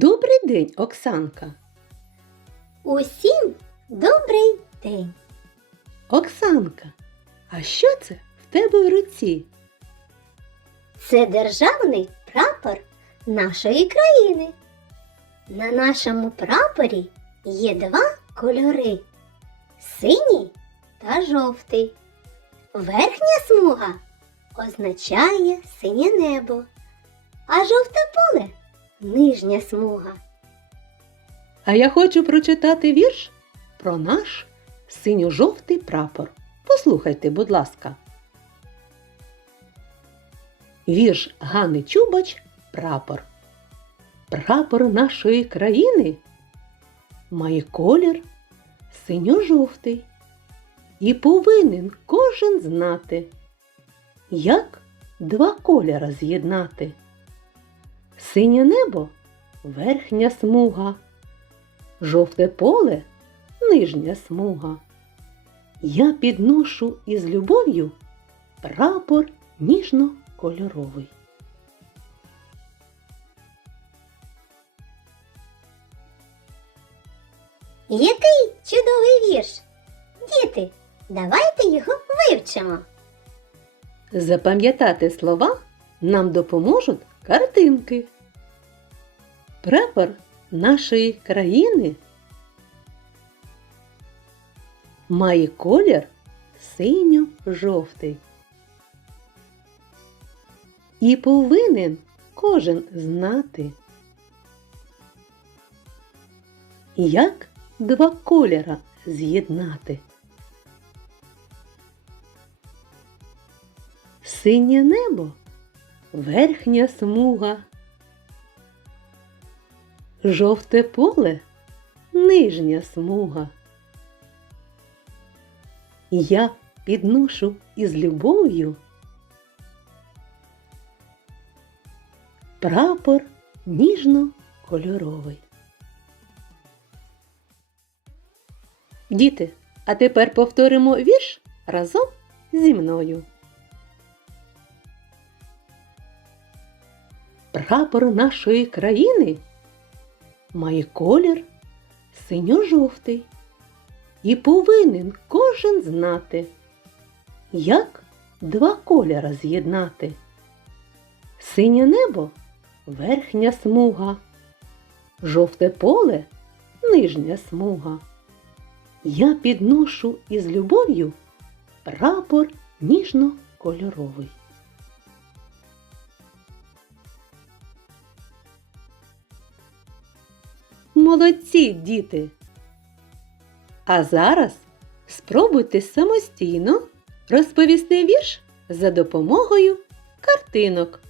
Добрий день, Оксанка. Усім добрий день. Оксанка, а що це в тебе в руці? Це державний прапор нашої країни. На нашому прапорі є два кольори синій та жовтий. Верхня смуга означає синє небо, а жовте поле нижня смуга. А я хочу прочитати вірш про наш синьо-жовтий прапор. Послухайте, будь ласка. Вірш Гани Чубач Прапор. Прапор нашої країни має колір синьо-жовтий і повинен кожен знати, як два кольора з'єднати. Синє небо верхня смуга, жовте поле нижня смуга. Я підношу із любов'ю прапор ніжно-кольоровий. Який чудовий вірш! Діти, давайте його вивчимо. Запам'ятати слова нам допоможуть картинки. Прапор нашої країни має колір синьо-жовтий. І повинен кожен знати, як два кольора з'єднати. Синє небо верхня смуга. Жовте поле нижня смуга. Я підношу із любов'ю прапор ніжно-кольоровий. Діти, а тепер повторимо вірш разом зі мною. Прапор нашої країни має колір синьо-жовтий і повинен кожен знати, як два кольора з'єднати. Синє небо верхня смуга, жовте поле нижня смуга. Я підношу із любов'ю прапор ніжно-кольоровий. Молодці, діти! А зараз спробуйте самостійно розповісти вірш за допомогою картинок.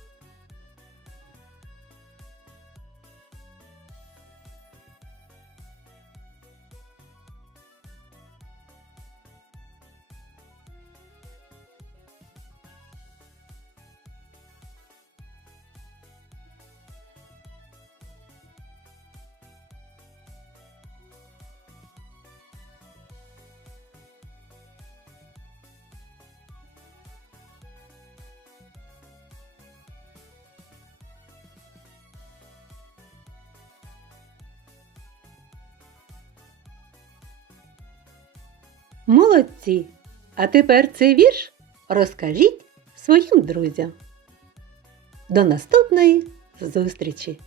Молодці! А тепер цей вірш розкажіть своїм друзям. До наступної зустрічі!